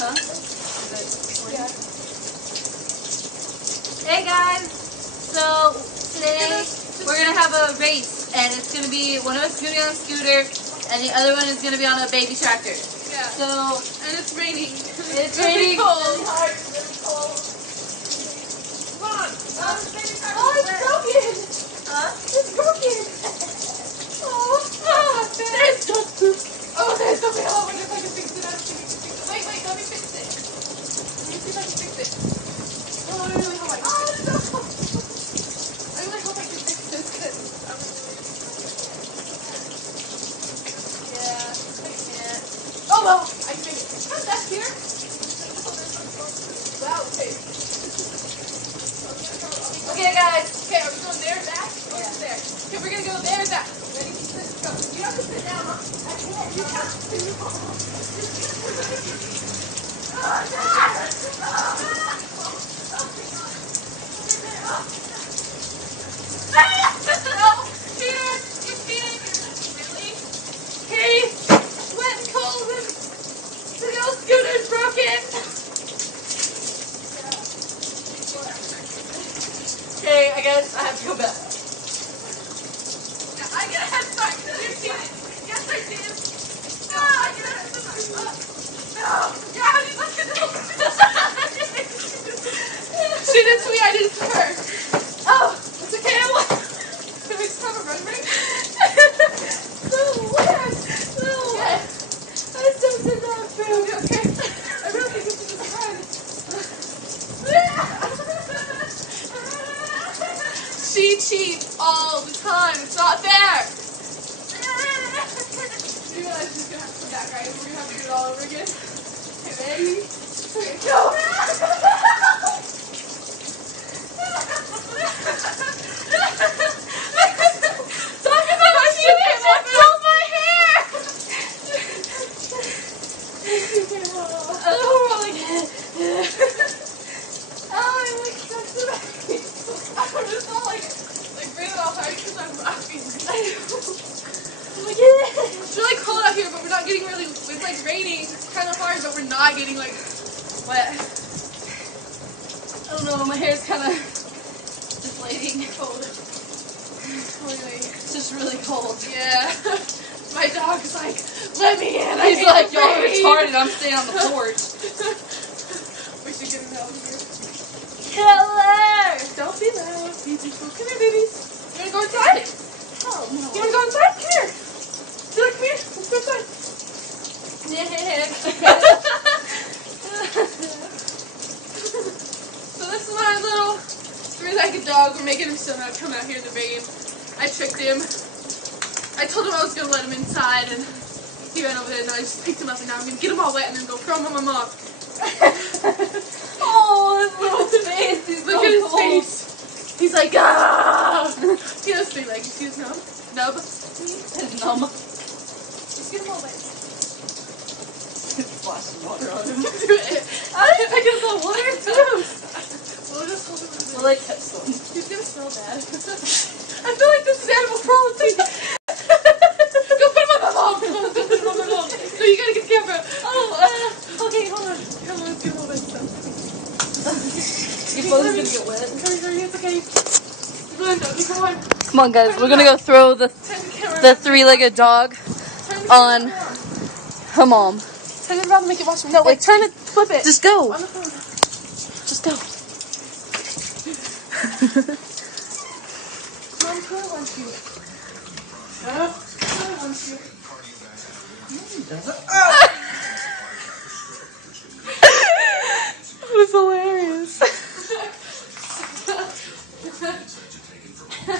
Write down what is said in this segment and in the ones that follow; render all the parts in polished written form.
Huh? Yeah. Hey guys, so today we're gonna have a race, and it's gonna be one of us is gonna be on a scooter, and the other one is gonna be on a baby tractor. Yeah. So and it's raining. It's raining. Cold. Really hard. Really cold. Come on. Baby tractor. Oh, it's broken. Huh? It's broken. There's dog poop. Oh, there's something. Oh, I wonder if I can fix it. I don't think I can fix it. Wait, let me fix it. Let me see if I can fix it. Oh, I really hope I can fix it. I really hope I can fix this because I'm really... Yeah, I can't. Oh, well, I can make it. Come back here. Wow, okay. Okay, guys. Okay, are we going there and back? Or there? Okay, we're going to go there and back. Ready? Let's go. You have to sit down, huh? I can't. You have to sit down. Okay, I guess I have to go back. Yeah, I get a head start. You cheated. Yes, I did. No, I get a head start. No. Yeah, honey, look at this. She did to me, I did it to her. Oh, it's okay. Can we just have a run break? So weird. No. Yes. I still did not feel Okay. I really think this is a run. She cheats all the time. It's not fair. You realize she's gonna have to come back, right? We're gonna have to do it all over again. Okay, ready? Go! Talk about my shoe! Just pull my hair! Oh my god. Oh, I'm like such a I'm just all like breathing all hard because I'm laughing. Oh my god. It's really cold out here, but we're not getting really, it's like raining. It's kind of hard, but we're not getting like wet. I don't know, my hair's kind of deflating. Cold. Anyway, It's just really cold. yeah. My dog's like, let me in. He's like, y'all are retarded, I'm staying on the porch. We should get him out of here. Killer! Don't be loud. Be peaceful. Come here, babies. You wanna go inside? Oh no. You wanna go inside? Come here. Dylan, come here. Let's go inside. So this is my little three-legged dog. We're making him still not come out here in the rain. I tricked him. I told him I was gonna let him inside, and he ran over there, and I just picked him up, and now I'm gonna get him all wet and then go throw him on my mom. Oh, his little face. He's Look so at his cold. face. He's like, ah! He has three legs. You see his nub? His numb. Just get him all wet. Splashing water on him. Do it. I didn't pick up the water too. We'll just hold him in Well, I catch some. He's gonna smell bad. I feel like this is animal cruelty. Go put him on my mom. Go put him on my mom. No, you gotta get the camera. Oh, okay, hold on. Come on, let's get all that stuff. Your phone's gonna get wet. Hurry, it's okay. Come on. Come on, guys, we're gonna go throw the three-legged dog on her mom. Turn it around and make it watch me. No, wait, turn it, flip it. Just go. On the phone. Just go. Mom, Claire wants you. Claire wants you. It was hilarious.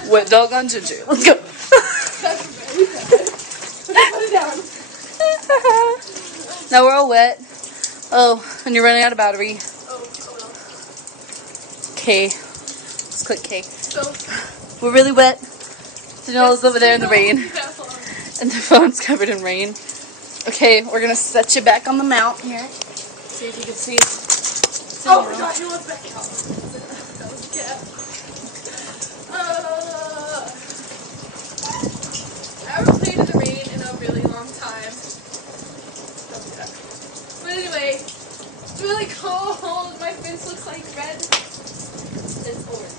Wet dog on Ginger. Let's go. That's very bad. Put it down. Now we're all wet. Oh, and you're running out of battery. Oh well. K. Let's click K. So, We're really wet. Daniela's over there in the rain. That's all. And the phone's covered in rain. Okay, we're gonna set you back on the mount here. See if you can see it. Oh my god, he wants back out. That was a cat. I haven't played in the rain in a really long time. But anyway, It's really cold. My face looks like red. It's orange.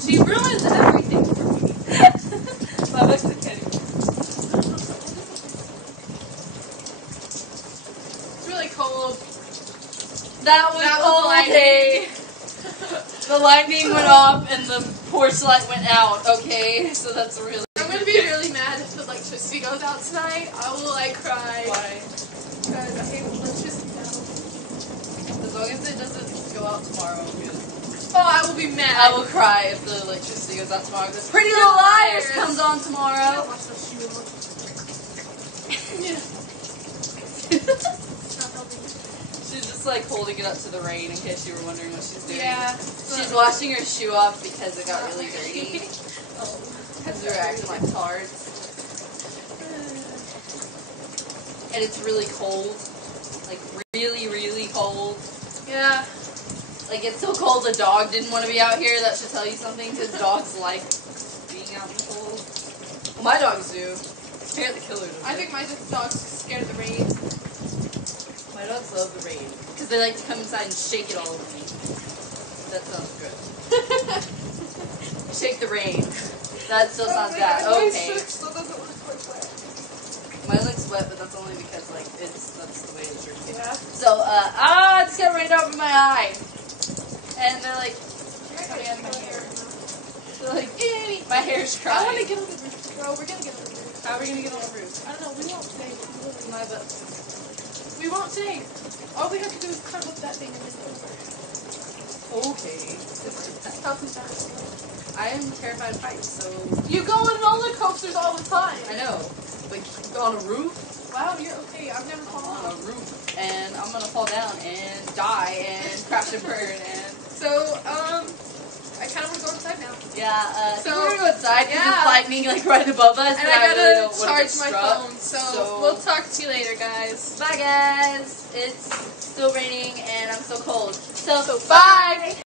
She ruins everything for me. My Mexican. It's really cold. That was okay. The lightning went off and the porch light went out. Okay, so that's really. I'm gonna be really mad if the electricity goes out tonight. I will like cry. Why? Because I hate electricity now. As long as it doesn't go out tomorrow, I'm good. Oh, I will be mad. I will cry if the electricity goes out tomorrow. Because Pretty Little Liars comes on tomorrow. Watch those shoes. Yeah. It's not helping. She's just like holding it up to the rain in case you were wondering what she's doing. Yeah. She's washing her shoe off because it got really dirty. Oh. Because we were acting like tards. And it's really cold. Like really, really cold. Yeah. Like it's so cold the dog didn't want to be out here. That should tell you something because dogs like being out in the cold. Well, my dogs do. Scare the killer does. I think my dog's scared of the rain. My dogs love the rain because they like to come inside and shake it all over me. That sounds good. Shake the rain. That still sounds bad. My Okay. shirt still doesn't look quite wet. Mine looks wet, but that's only because like that's the way the shirt is. Yeah. So it just got rained over my eye, and they're like coming out of my hair. They're like, ew, my hair's I crying. want to get on the roof. Bro, we're gonna get on the roof. How are we gonna get on the roof? I don't know. We won't today. My butt. We won't today. All we have to do is climb up that thing and then over. Okay. How can that? I am terrified of heights, so You go on roller coasters all the time. I know. But on a roof, Wow, you're okay. I've never fallen on a off. roof, and I'm gonna fall down and die and crash and burn and So, I kind of want to go inside now. yeah. So So, we're gonna go outside because yeah. it's lightning like right above us, And I I really don't gotta wanna charge get my struck. phone. So, we'll talk to you later, guys. Bye guys. It's still raining and I'm so cold. So Bye.